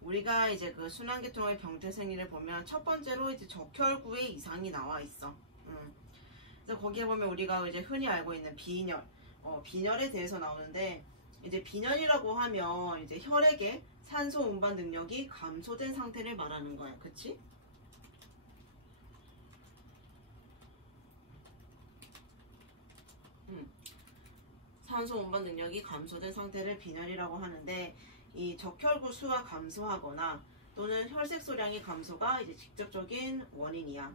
우리가 이제 그 순환계통의 병태 생리를 보면 첫 번째로 이제 적혈구의 이상이 나와 있어. 그래서 거기에 보면 우리가 이제 흔히 알고 있는 빈혈, 빈혈에 대해서 나오는데, 이제 빈혈이라고 하면 이제 혈액의 산소 운반 능력이 감소된 상태를 말하는 거야. 그치? 산소 운반 능력이 감소된 상태를 빈혈이라고 하는데, 이 적혈구 수가 감소하거나 또는 혈색소량의 감소가 이제 직접적인 원인이야.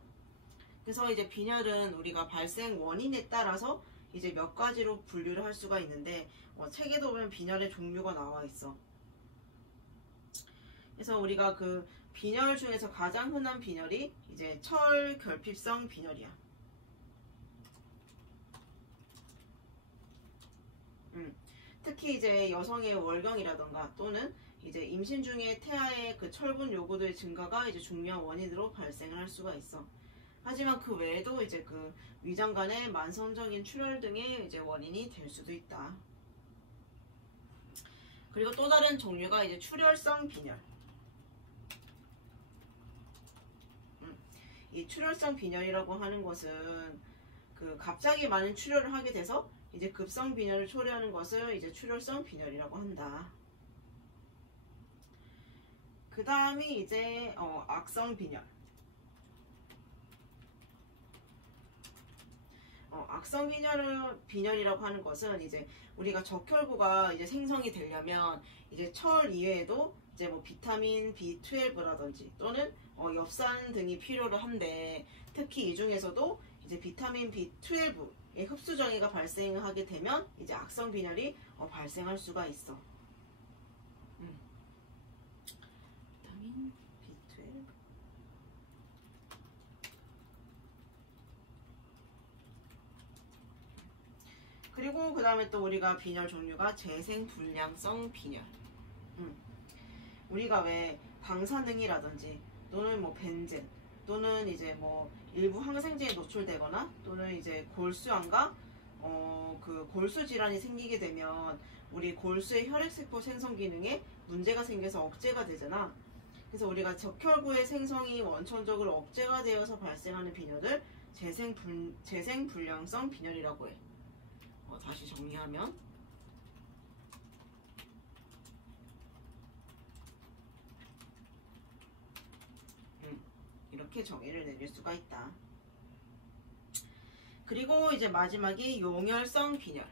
그래서 이제 빈혈은 우리가 발생 원인에 따라서 이제 몇 가지로 분류를 할 수가 있는데, 책에도 보면 빈혈의 종류가 나와 있어. 그래서 우리가 그 빈혈 중에서 가장 흔한 빈혈이 이제 철결핍성 빈혈이야. 특히 이제 여성의 월경이라던가 또는 이제 임신 중에 태아의 그 철분 요구도의 증가가 이제 중요한 원인으로 발생을 할 수가 있어. 하지만 그 외에도 이제 그 위장 간의 만성적인 출혈 등의 이제 원인이 될 수도 있다. 그리고 또 다른 종류가 이제 출혈성 빈혈. 이 출혈성 빈혈이라고 하는 것은 그 갑자기 많은 출혈을 하게 돼서 이제 급성 빈혈을 초래하는 것을 이제 출혈성 빈혈이라고 한다. 그 다음이 이제 악성 빈혈. 악성 빈혈이라고 하는 것은 이제 우리가 적혈구가 이제 생성이 되려면 이제 철 이외에도 이제 뭐 비타민 B12라든지 또는 엽산 등이 필요로 한데, 특히 이 중에서도 이제 비타민 B12의 흡수 장애가 발생하게 되면 이제 악성 빈혈이 발생할 수가 있어. 비타민 B12. 그리고 그 다음에 또 우리가 빈혈 종류가 재생불량성 빈혈. 우리가 왜 방사능이라든지 또는 뭐 벤젠 또는 이제 뭐 일부 항생제에 노출되거나 또는 이제 골수암과 그 골수 질환이 생기게 되면 우리 골수의 혈액세포 생성 기능에 문제가 생겨서 억제가 되잖아. 그래서 우리가 적혈구의 생성이 원천적으로 억제가 되어서 발생하는 빈혈을 재생불량성 빈혈이라고 해. 다시 정리하면 이렇게 정의를 내릴 수가 있다. 그리고 이제 마지막이 용혈성 빈혈.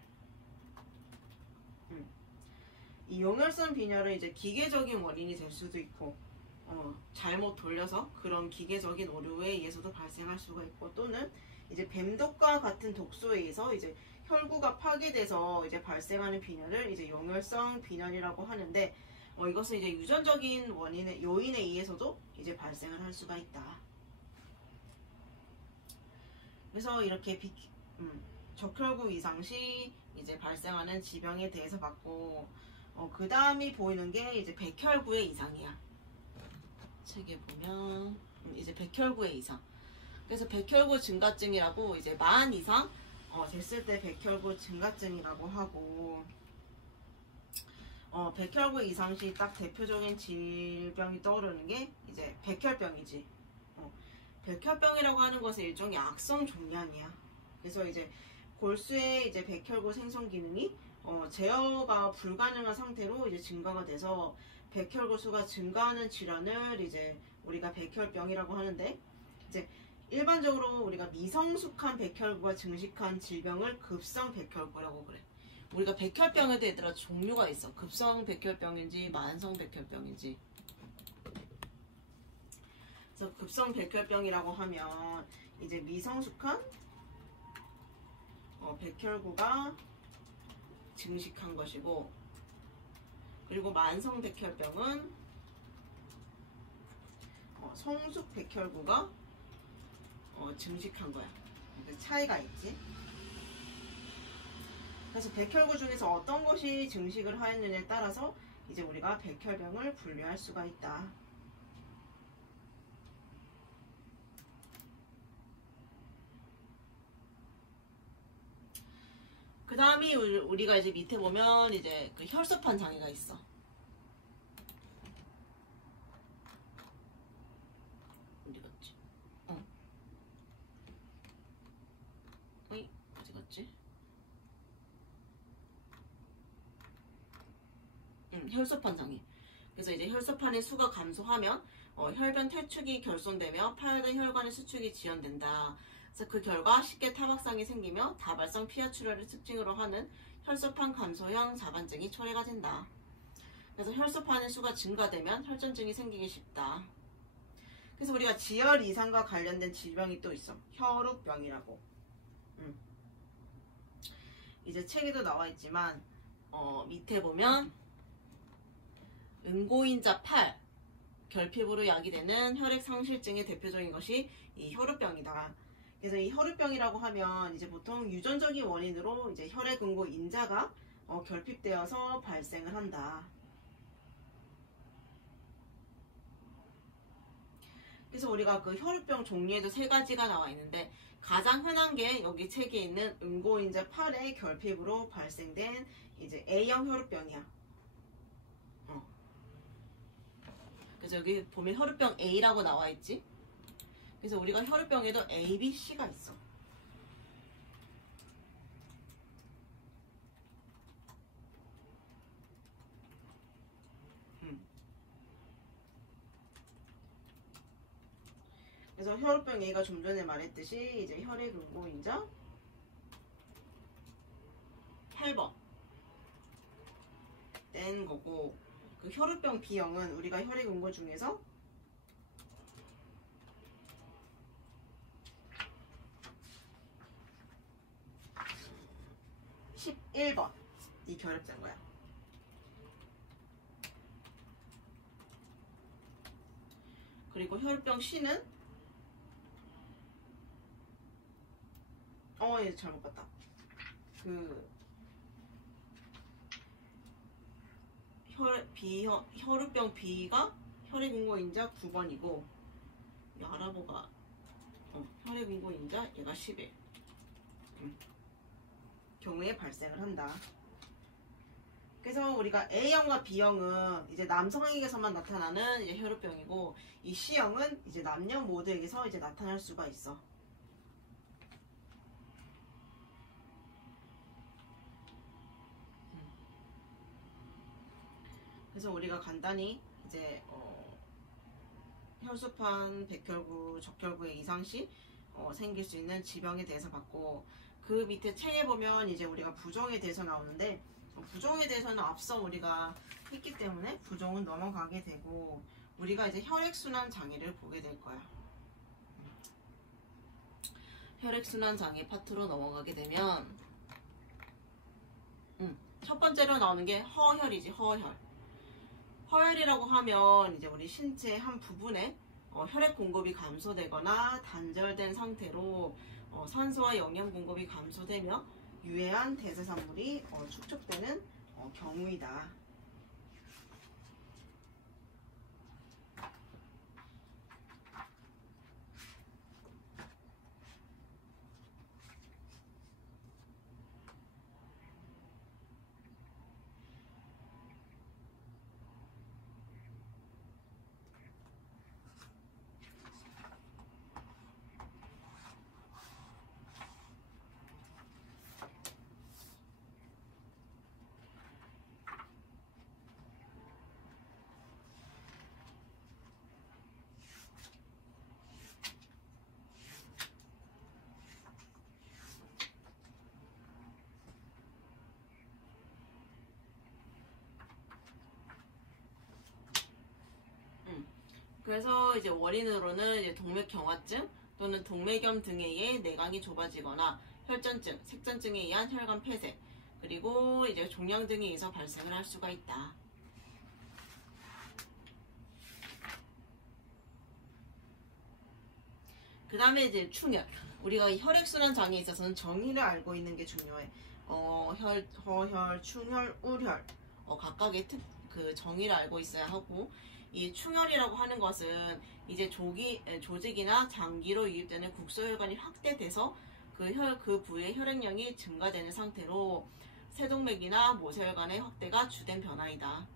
이 용혈성 빈혈은 이제 기계적인 원인이 될 수도 있고, 잘못 돌려서 그런 기계적인 오류에 의해서도 발생할 수가 있고, 또는 이제 뱀독과 같은 독소에 의해서 이제 혈구가 파괴돼서 이제 발생하는 빈혈을 이제 용혈성 빈혈이라고 하는데, 이것은 이제 유전적인 요인에 의해서도 이제 발생을 할 수가 있다. 그래서 이렇게 적혈구 이상 시 이제 발생하는 지병에 대해서 봤고, 그 다음이 보이는 게 이제 백혈구의 이상이야. 책에 보면 이제 백혈구의 이상. 그래서 백혈구 증가증이라고 이제 만 이상 됐을 때 백혈구 증가증이라고 하고, 백혈구 이상 시 딱 대표적인 질병이 떠오르는 게 이제 백혈병이지. 백혈병이라고 하는 것은 일종의 악성 종양이야. 그래서 이제 골수의 이제 백혈구 생성 기능이 제어가 불가능한 상태로 이제 증가가 돼서 백혈구 수가 증가하는 질환을 이제 우리가 백혈병이라고 하는데, 이제 일반적으로 우리가 미성숙한 백혈구가 증식한 질병을 급성 백혈구라고 그래. 우리가 백혈병에도 얘들아 종류가 있어. 급성 백혈병인지 만성 백혈병인지. 그래서 급성 백혈병이라고 하면 이제 미성숙한 백혈구가 증식한 것이고, 그리고 만성 백혈병은 성숙 백혈구가 증식한 거야. 차이가 있지. 그래서 백혈구 중에서 어떤 것이 증식을 하였느냐에 따라서 이제 우리가 백혈병을 분류할 수가 있다. 그 다음이 우리가 이제 밑에 보면 이제 그 혈소판 장애가 있어. 혈소판 장애. 그래서 이제 혈소판의 수가 감소하면 혈변 퇴축이 결손되며 파열된 혈관의 수축이 지연된다. 그래서 그 결과 쉽게 타박상이 생기며 다발성 피하 출혈을 특징으로 하는 혈소판 감소형 자반증이 초래가 된다. 그래서 혈소판의 수가 증가되면 혈전증이 생기기 쉽다. 그래서 우리가 지혈 이상과 관련된 질병이 또 있어. 혈우병이라고. 이제 책에도 나와 있지만 밑에 보면 응고인자 8 결핍으로 야기되는 혈액 상실증의 대표적인 것이 이 혈우병이다. 그래서 이 혈우병이라고 하면 이제 보통 유전적인 원인으로 이제 혈액 응고 인자가 결핍되어서 발생을 한다. 그래서 우리가 그 혈우병 종류에도 세 가지가 나와 있는데 가장 흔한 게 여기 책에 있는 응고인자 8의 결핍으로 발생된 이제 A형 혈우병이야. 그래서 여기 보면 혈우병 A라고 나와 있지. 그래서 우리가 혈우병에도 A, B, C가 있어. 그래서 혈우병 A가 좀 전에 말했듯이 이제 혈액 응고인자 8번 된 거고, 그 혈우병 B형은 우리가 혈액 응고 중에서 11번이 결합된 거야. 그리고 혈우병 C는 얘 잘못 봤다. 혈우병 B가 혈액 응고인자 9번이고 알아보가 혈액 응고인자 얘가 11 경우에 발생을 한다. 그래서 우리가 A형과 B형은 이제 남성에게서만 나타나는 이제 혈우병이고, 이 C형은 이제 남녀 모두에게서 이제 나타날 수가 있어. 그래서 우리가 간단히 이제 혈소판, 백혈구, 적혈구의 이상 시 생길 수 있는 지병에 대해서 봤고, 그 밑에 책에 보면 이제 우리가 부종에 대해서 나오는데, 부종에 대해서는 앞서 우리가 했기 때문에 부종은 넘어가게 되고, 우리가 이제 혈액순환 장애를 보게 될 거야. 혈액순환 장애 파트로 넘어가게 되면 첫 번째로 나오는 게 허혈이지. 허혈이라고 하면 이제 우리 신체 한 부분에 혈액 공급이 감소되거나 단절된 상태로 산소와 영양 공급이 감소되며 유해한 대사산물이 축적되는 경우이다. 그래서 이제 원인으로는 이제 동맥경화증 또는 동맥염 등에 의해 내강이 좁아지거나 혈전증, 색전증에 의한 혈관 폐쇄, 그리고 이제 종양 등에 의해서 발생을 할 수가 있다. 그 다음에 이제 충혈. 우리가 혈액순환 장애에 있어서는 정의를 알고 있는 게 중요해. 허혈, 충혈, 우혈. 각각의 그 정의를 알고 있어야 하고, 이 충혈이라고 하는 것은 이제 조직이나 장기로 유입되는 국소혈관이 확대돼서 그 부위의 혈액량이 증가되는 상태로 세동맥이나 모세혈관의 확대가 주된 변화이다.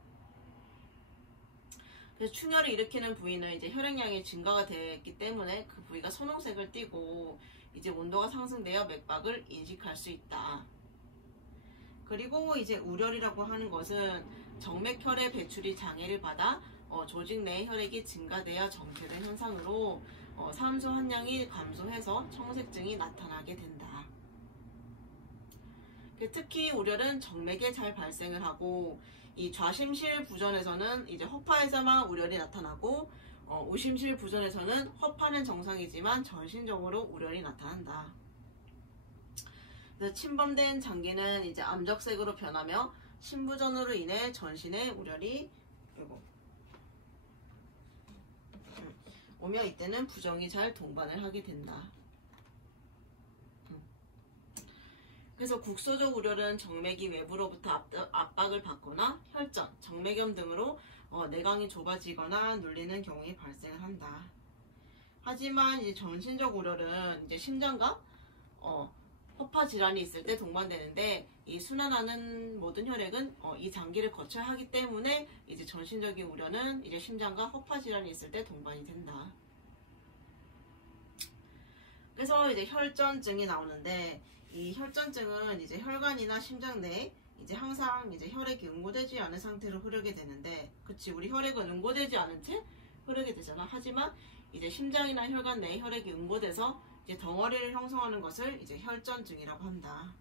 그래서 충혈을 일으키는 부위는 이제 혈액량이 증가가 됐기 때문에 그 부위가 선홍색을 띠고 이제 온도가 상승되어 맥박을 인식할 수 있다. 그리고 이제 우혈이라고 하는 것은 정맥혈의 배출이 장애를 받아 조직 내 혈액이 증가되어 정체된 현상으로 산소 함량이 감소해서 청색증이 나타나게 된다. 특히 우려는 정맥에 잘 발생을 하고 이 좌심실 부전에서는 이제 허파에서만 우려이 나타나고 우심실 부전에서는 허파는 정상이지만 전신적으로 우려이 나타난다. 그래서 침범된 장기는 이제 암적색으로 변하며 심부전으로 인해 전신에 우려이 오며 이때는 부정이 잘 동반을 하게 된다. 그래서 국소적 우려는 정맥이 외부로부터 압박을 받거나 혈전, 정맥염 등으로 내강이 좁아지거나 눌리는 경우에 발생을 한다. 하지만 이제 전신적 우려는 이제 심장과 허파 질환이 있을 때 동반되는데 이 순환하는 모든 혈액은 이 장기를 거쳐야 하기 때문에 이제 전신적인 우려는 이제 심장과 허파 질환이 있을 때 동반이 된다. 그래서 이제 혈전증이 나오는데 이 혈전증은 이제 혈관이나 심장 내에 이제 항상 이제 혈액이 응고되지 않은 상태로 흐르게 되는데, 그치, 우리 혈액은 응고되지 않은 채 흐르게 되잖아. 하지만 이제 심장이나 혈관 내에 혈액이 응고돼서 이제 덩어리를 형성하는 것을 이제 혈전증이라고 한다.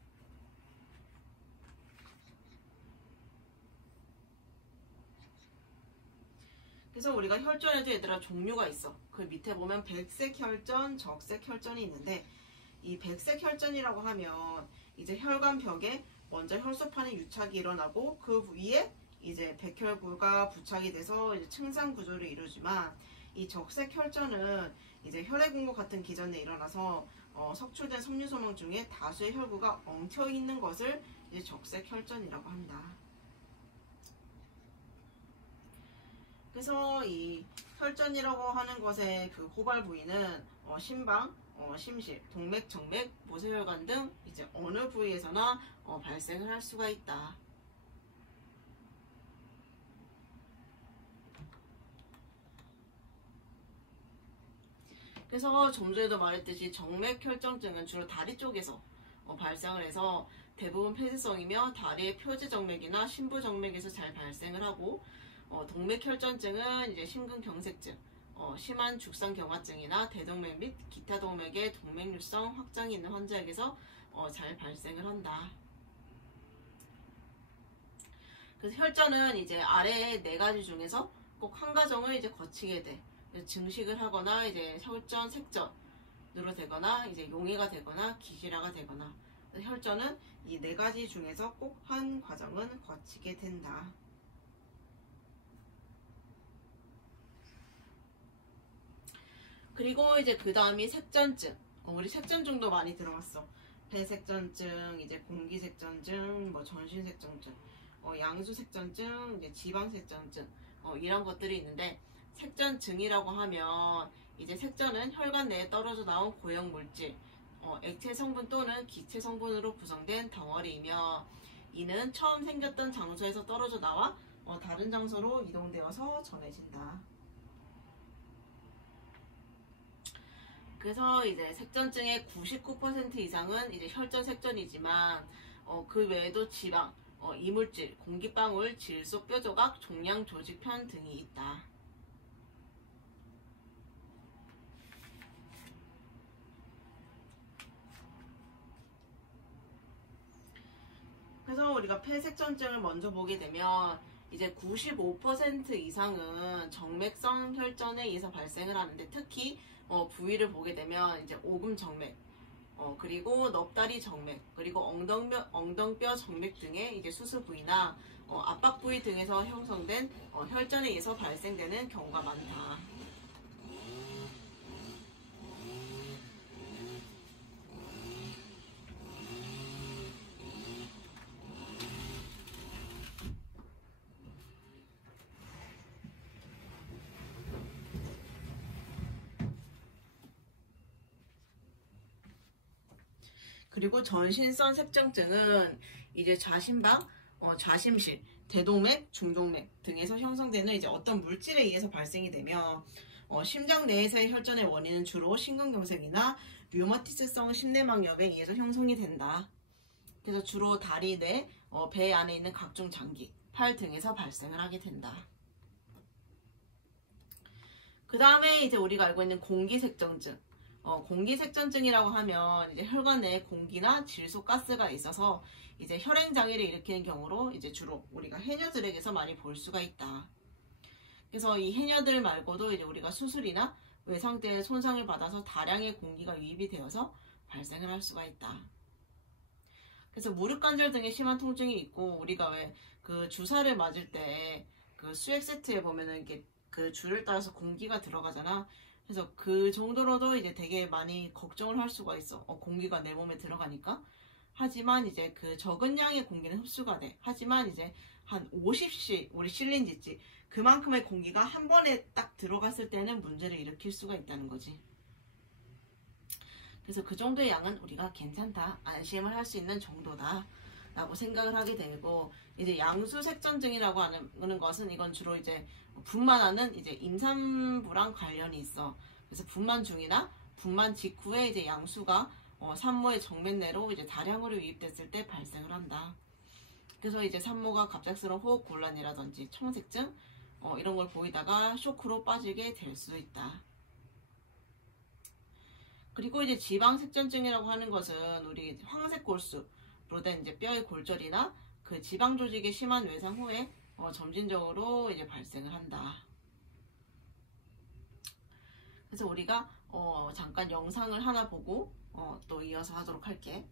그래서 우리가 혈전에도 얘들아 종류가 있어. 그 밑에 보면 백색 혈전, 적색 혈전이 있는데 이 백색 혈전이라고 하면 이제 혈관 벽에 먼저 혈소판의 유착이 일어나고 그 위에 이제 백혈구가 부착이 돼서 이제 층상 구조를 이루지만, 이 적색 혈전은 이제 혈액 응고 같은 기전에 일어나서 석출된 섬유소망 중에 다수의 혈구가 엉켜 있는 것을 이제 적색 혈전이라고 한다. 그래서 이 혈전이라고 하는 것의 그 고발 부위는 심방, 심실, 동맥, 정맥, 모세혈관 등 이제 어느 부위에서나 발생을 할 수가 있다. 그래서 좀 전에도 말했듯이 정맥 혈전증은 주로 다리 쪽에서 발생을 해서 대부분 폐쇄성이며 다리의 표지정맥이나 심부정맥에서 잘 발생을 하고, 동맥 혈전증은 이제 심근경색증, 심한 죽상경화증이나 대동맥 및 기타 동맥의 동맥류성 확장이 있는 환자에게서 잘 발생을 한다. 그래서 혈전은 이제 아래 네 가지 중에서 꼭 한 가정을 이제 거치게 돼. 증식을 하거나 이제 혈전, 색전으로 되거나 이제 용해가 되거나 기실화가 되거나, 혈전은 이 네 가지 중에서 꼭 한 과정은 거치게 된다. 그리고 이제 그 다음이 색전증. 우리 색전증도 많이 들어봤어. 배색전증, 이제 공기색전증, 뭐 전신색전증, 양수색전증, 이제 지방색전증, 이런 것들이 있는데, 색전증이라고 하면 이제 색전은 혈관 내에 떨어져 나온 고형 물질, 액체 성분 또는 기체 성분으로 구성된 덩어리이며, 이는 처음 생겼던 장소에서 떨어져 나와 다른 장소로 이동되어서 전해진다. 그래서 이제 색전증의 99% 이상은 이제 혈전 색전이지만 그 외에도 지방, 이물질, 공기방울, 질소 뼈조각, 종양 조직편 등이 있다. 그래서 우리가 폐색전증을 먼저 보게 되면 이제 95% 이상은 정맥성 혈전에 의해서 발생을 하는데, 특히 부위를 보게 되면 이제 오금정맥, 그리고 넙다리 정맥, 그리고 엉덩뼈 정맥 등의 이제 수수 부위나 압박 부위 등에서 형성된 혈전에 의해서 발생되는 경우가 많다. 그리고 전신성 색전증은 이제 좌심방, 좌심실, 대동맥, 중동맥 등에서 형성되는 이제 어떤 물질에 의해서 발생이 되며, 심장 내에서의 혈전의 원인은 주로 심근경색이나 류마티스성 심내막염에 의해서 형성이 된다. 그래서 주로 다리 내, 배 안에 있는 각종 장기, 팔 등에서 발생을 하게 된다. 그 다음에 이제 우리가 알고 있는 공기색전증. 공기색전증이라고 하면 이제 혈관 내에 공기나 질소 가스가 있어서 이제 혈행 장애를 일으키는 경우로 이제 주로 우리가 해녀들에게서 많이 볼 수가 있다. 그래서 이 해녀들 말고도 이제 우리가 수술이나 외상대에 손상을 받아서 다량의 공기가 유입이 되어서 발생을 할 수가 있다. 그래서 무릎 관절 등의 심한 통증이 있고, 우리가 왜 그 주사를 맞을 때 그 수액 세트에 보면은 이렇게 그 줄을 따라서 공기가 들어가잖아. 그래서 그 정도로도 이제 되게 많이 걱정을 할 수가 있어. 공기가 내 몸에 들어가니까. 하지만 이제 그 적은 양의 공기는 흡수가 돼. 하지만 이제 한 50씩 우리 실린지 있지. 그만큼의 공기가 한 번에 딱 들어갔을 때는 문제를 일으킬 수가 있다는 거지. 그래서 그 정도의 양은 우리가 괜찮다, 안심을 할 수 있는 정도다 라고 생각을 하게 되고, 이제 양수색전증이라고 하는 것은 이건 주로 이제 분만하는 이제 임산부랑 관련이 있어. 그래서 분만 중이나 분만 직후에 이제 양수가 산모의 정맥 내로 이제 다량으로 유입됐을 때 발생을 한다. 그래서 이제 산모가 갑작스러운 호흡 곤란이라든지 청색증 이런 걸 보이다가 쇼크로 빠지게 될 수 있다. 그리고 이제 지방색전증이라고 하는 것은 우리 황색골수로 된 이제 뼈의 골절이나 그 지방 조직의 심한 외상 후에 점진적으로 이제 발생을 한다. 그래서 우리가 잠깐 영상을 하나 보고 또 이어서 하도록 할게.